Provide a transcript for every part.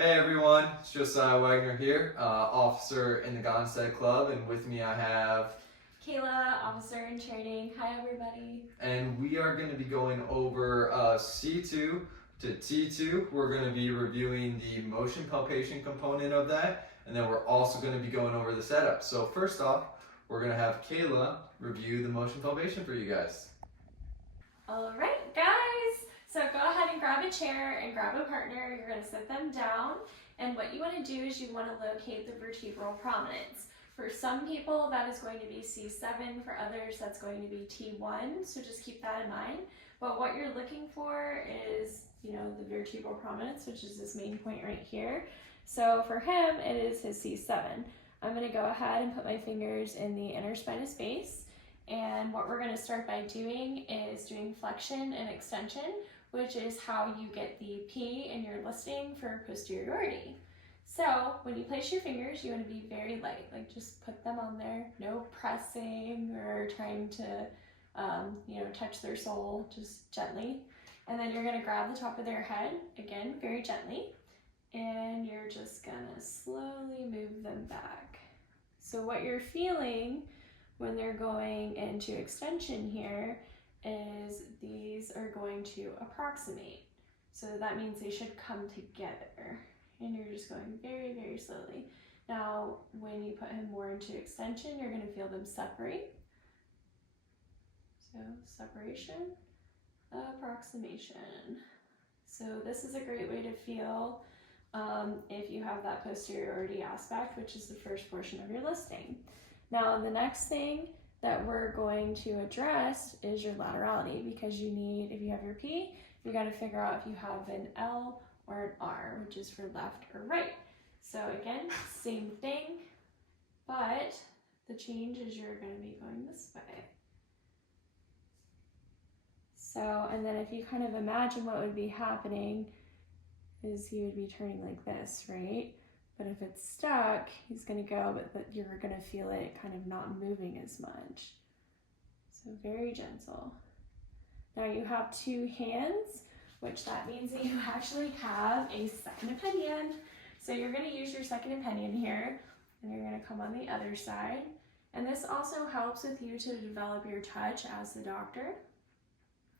Hey everyone, it's Josiah Wagner here, officer in the Gonstead Club, and with me I have Kayla, officer in training. Hi everybody. and we are going to be going over C2 to T2. We're going to be reviewing the motion palpation component of that, and then we're also going to be going over the setup. So first off, we're going to have Kayla review the motion palpation for you guys. Alright guys, so go ahead and grab a chair and grab a partner. You're going to sit them down, and what you want to do is you want to locate the vertebral prominence. For some people that is going to be C7, for others that's going to be T1, so just keep that in mind. But what you're looking for is, the vertebral prominence, which is this main point right here. So for him, it is his C7. I'm going to go ahead and put my fingers in the inner spinous base, and what we're going to start by doing is doing flexion and extension, which is how you get the P in your listing for posteriority. So when you place your fingers, you want to be very light, like just put them on there, no pressing or trying to, touch their sole, just gently. And then you're going to grab the top of their head, again, very gently, and you're just going to slowly move them back. So what you're feeling when they're going into extension here is these are going to approximate. So that means they should come together. And you're just going very, very slowly. Now, when you put him more into extension, you're going to feel them separate. So, separation, approximation. So this is a great way to feel if you have that posteriority aspect, which is the first portion of your listing. Now, the next thing that we're going to address is your laterality, because you need, if you have your P, you got to figure out if you have an L or an R, which is for left or right. So again, same thing, but the change is you're going to be going this way. So, and then if you kind of imagine what would be happening is he would be turning like this, right? But if it's stuck, he's going to go, but you're going to feel it kind of not moving as much. So very gentle. Now you have two hands, which that means that you actually have a second opinion. So you're going to use your second opinion here, and you're going to come on the other side. And this also helps with you to develop your touch as the doctor,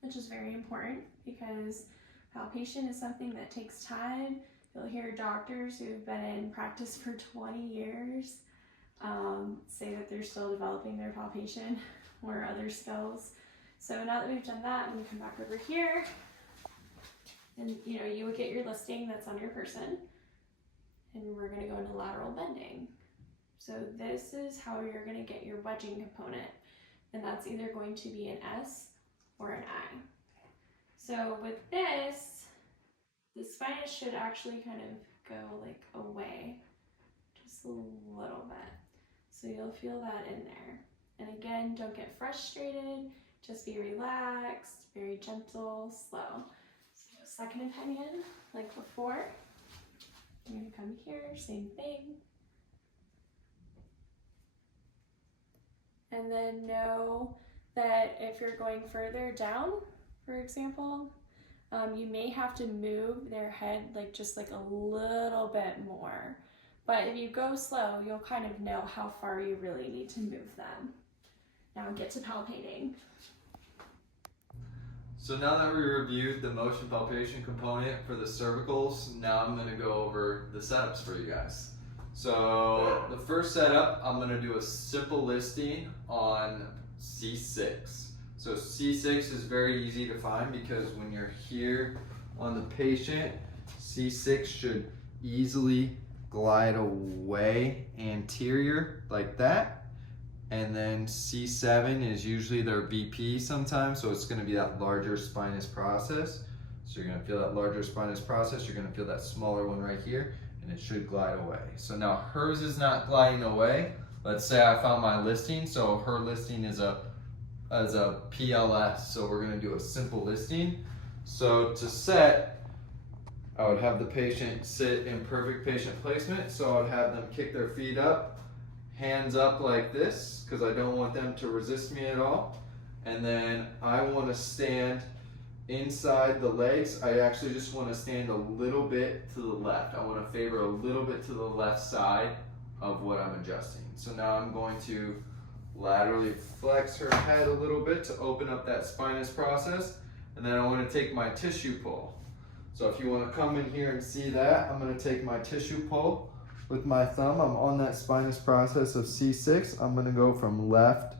which is very important because palpation is something that takes time. You'll hear doctors who've been in practice for 20 years say that they're still developing their palpation or other skills. So now that we've done that, I'm going to come back over here. And you would get your listing that's on your person, and we're going to go into lateral bending. So this is how you're going to get your wedging component, and that's either going to be an S or an I. So with this, the spinous should actually kind of go like away, just a little bit. So you'll feel that in there. And again, don't get frustrated, just be relaxed, very gentle, slow. Second opinion, like before. You're going to come here, same thing. And then know that if you're going further down, for example, you may have to move their head just like a little bit more. But if you go slow, you'll kind of know how far you really need to move them. Now get to palpating. So now that we reviewed the motion palpation component for the cervicals, now I'm going to go over the setups for you guys. So the first setup, I'm going to do a simple listing on C6. So C6 is very easy to find because when you're here on the patient, C6 should easily glide away anterior like that. And then C7 is usually their VP sometimes, so it's going to be that larger spinous process. So you're going to feel that larger spinous process, you're going to feel that smaller one right here, and it should glide away. So now hers is not gliding away. Let's say I found my listing, so her listing is a PLS, so we're going to do a simple listing. So to set, I would have the patient sit in perfect patient placement, so I would have them kick their feet up, hands up like this, because I don't want them to resist me at all. And then I want to stand inside the legs, I actually just want to stand a little bit to the left. I want to favor a little bit to the left side of what I'm adjusting. So now I'm going to laterally flex her head a little bit to open up that spinous process, and then I want to take my tissue pull. So if you want to come in here and see that, I'm going to take my tissue pull with my thumb. I'm on that spinous process of C6. I'm going to go from left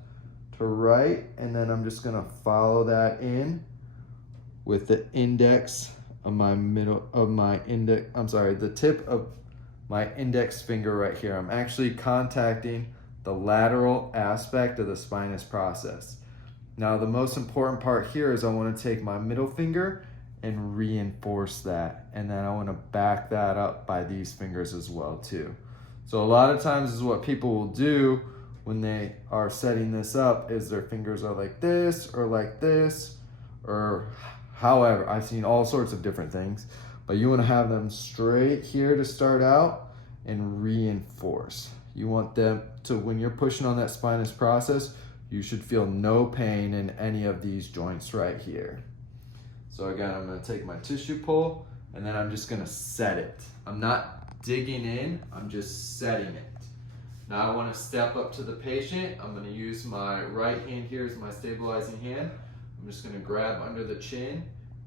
to right, and then I'm just going to follow that in with the index of my the tip of my index finger right here. I'm actually contacting the lateral aspect of the spinous process. Now the most important part here is I want to take my middle finger and reinforce that, and then I want to back that up by these fingers as well too. So a lot of times is what people will do when they are setting this up is their fingers are like this or however. I've seen all sorts of different things, but you want to have them straight here to start out and reinforce. You want them to, when you're pushing on that spinous process, you should feel no pain in any of these joints right here. So again, I'm going to take my tissue pull, and then I'm just going to set it. I'm not digging in, I'm just setting it. Now I want to step up to the patient. I'm going to use my right hand here as my stabilizing hand. I'm just going to grab under the chin,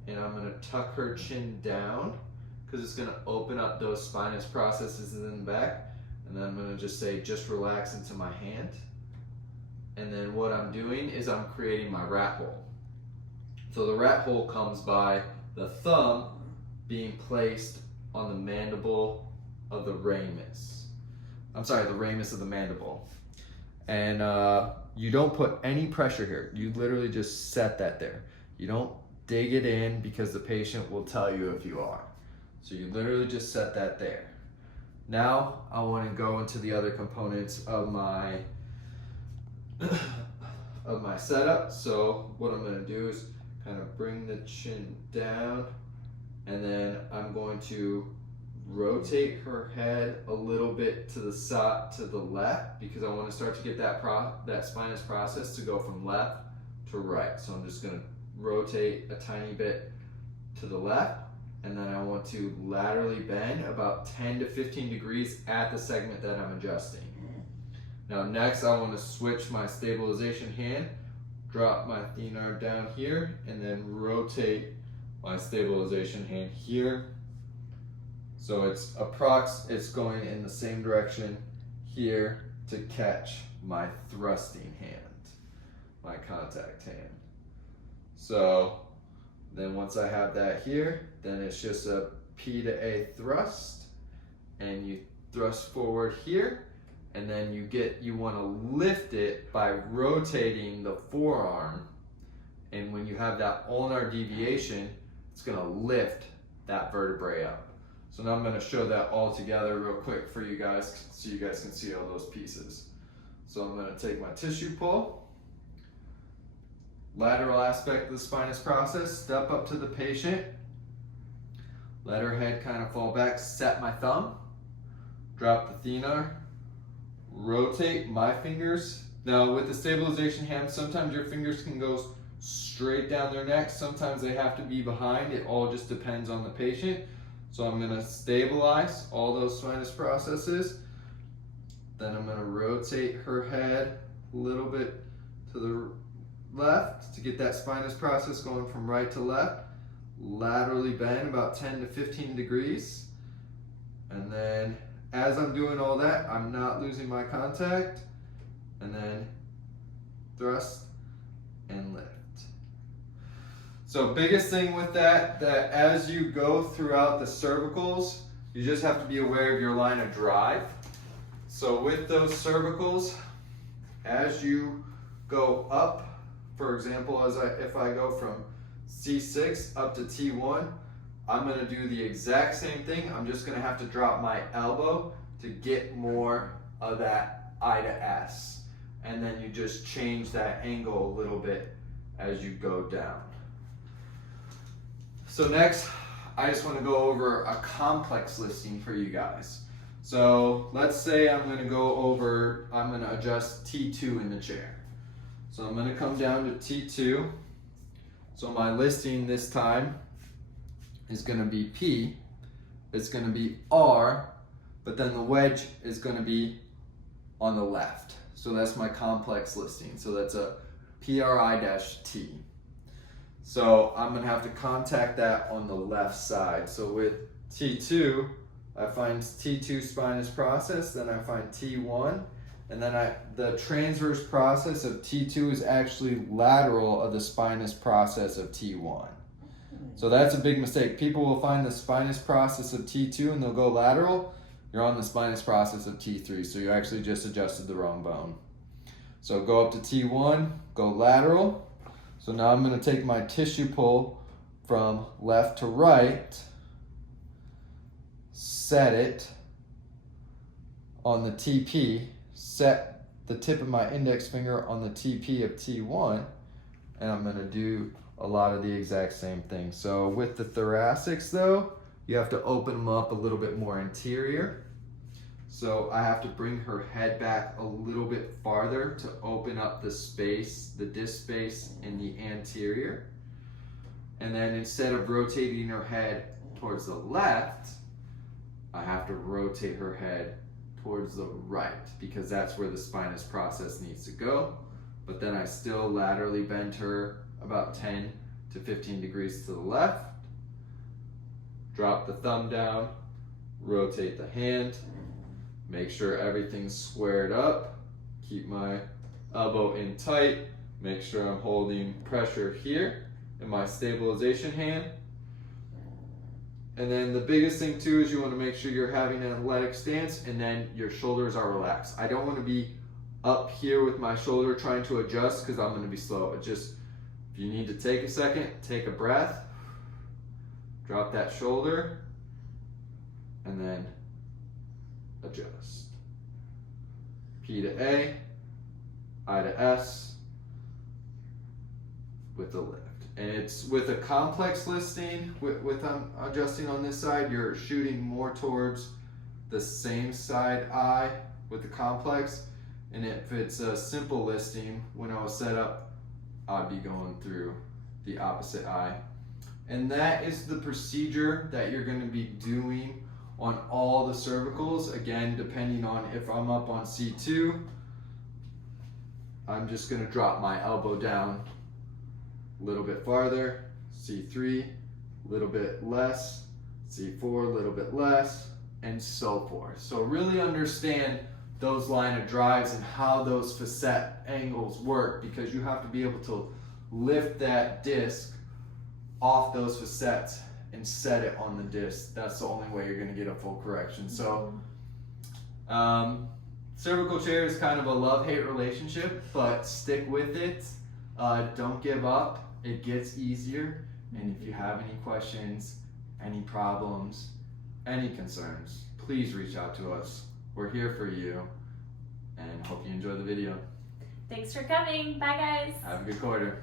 and I'm going to tuck her chin down because it's going to open up those spinous processes in the back. And then I'm going to just say, just relax into my hand. And then what I'm doing is I'm creating my rat hole. So the rat hole comes by the thumb being placed on the mandible of the ramus. I'm sorry, the ramus of the mandible. And you don't put any pressure here. You literally just set that there. You don't dig it in because the patient will tell you if you are. So you literally just set that there. Now I want to go into the other components of my setup. So what I'm going to do is kind of bring the chin down, and then I'm going to rotate her head a little bit to the side, to the left, because I want to start to get that spinous process to go from left to right. So I'm just going to rotate a tiny bit to the left, and then I want to laterally bend about 10 to 15 degrees at the segment that I'm adjusting. Now next I want to switch my stabilization hand, drop my thenar down here, and then rotate my stabilization hand here. So it's going in the same direction here to catch my thrusting hand, my contact hand. So then once I have that here, then it's just a P to A thrust, and you thrust forward here, and then you want to lift it by rotating the forearm, and when you have that ulnar deviation, it's going to lift that vertebrae up. So now I'm going to show that all together real quick for you guys so you guys can see all those pieces. So I'm going to take my tissue pull, lateral aspect of the spinous process, step up to the patient, let her head kind of fall back, set my thumb, drop the thenar, rotate my fingers. Now with the stabilization hand, sometimes your fingers can go straight down their neck, sometimes they have to be behind. It all just depends on the patient. So I'm going to stabilize all those spinous processes. Then I'm going to rotate her head a little bit to the left to get that spinous process going from right to left. Laterally bend about 10 to 15 degrees. And then as I'm doing all that, I'm not losing my contact. And then thrust and lift. So biggest thing with that as you go throughout the cervicals, you just have to be aware of your line of drive. So with those cervicals, as you go up, for example, if I go from C6 up to T1, I'm going to do the exact same thing. I'm just going to have to drop my elbow to get more of that I to S. And then you just change that angle a little bit as you go down. So next, I just want to go over a complex listing for you guys. So let's say I'm going to adjust T2 in the chair. So I'm going to come down to T2. So my listing this time is going to be P, it's going to be R, but then the wedge is going to be on the left. So that's my complex listing. So that's a PRI-T. So I'm going to have to contact that on the left side. So with T2, I find T2 spinous process, then I find T1, and then the transverse process of T2 is actually lateral of the spinous process of T1. So that's a big mistake. People will find the spinous process of T2 and they'll go lateral. You're on the spinous process of T3, so you actually just adjusted the wrong bone. So go up to T1, go lateral. So now I'm going to take my tissue pull from left to right, set it on the TP, set the tip of my index finger on the TP of T1, and I'm going to do a lot of the exact same thing. So with the thoracics though, you have to open them up a little bit more anterior. So I have to bring her head back a little bit farther to open up the space, the disc space in the anterior. And then instead of rotating her head towards the left, I have to rotate her head towards the right because that's where the spinous process needs to go. But then I still laterally bend her about 10 to 15 degrees to the left. Drop the thumb down, rotate the hand, make sure everything's squared up, keep my elbow in tight, make sure I'm holding pressure here in my stabilization hand. And then the biggest thing too is you want to make sure you're having an athletic stance and then your shoulders are relaxed. I don't want to be up here with my shoulder trying to adjust because I'm going to be slow. It just, if you need to take a second, take a breath, drop that shoulder, and then adjust. P to A, I to S with the lift. And it's with a complex listing, with adjusting on this side, you're shooting more towards the same side I with the complex. And if it's a simple listing, when I was set up, I'd be going through the opposite eye. And that is the procedure that you're going to be doing on all the cervicals. Again, depending on if I'm up on C2, I'm just going to drop my elbow down a little bit farther. C3, a little bit less. C4, a little bit less, and so forth. So really understand those line of drives and how those facet angles work, because you have to be able to lift that disc off those facets and set it on the disc. That's the only way you're going to get a full correction. So cervical chair is kind of a love-hate relationship, but stick with it. Don't give up. It gets easier. And if you have any questions, any problems, any concerns, please reach out to us. We're here for you, and hope you enjoy the video. Thanks for coming. Bye, guys. Have a good quarter.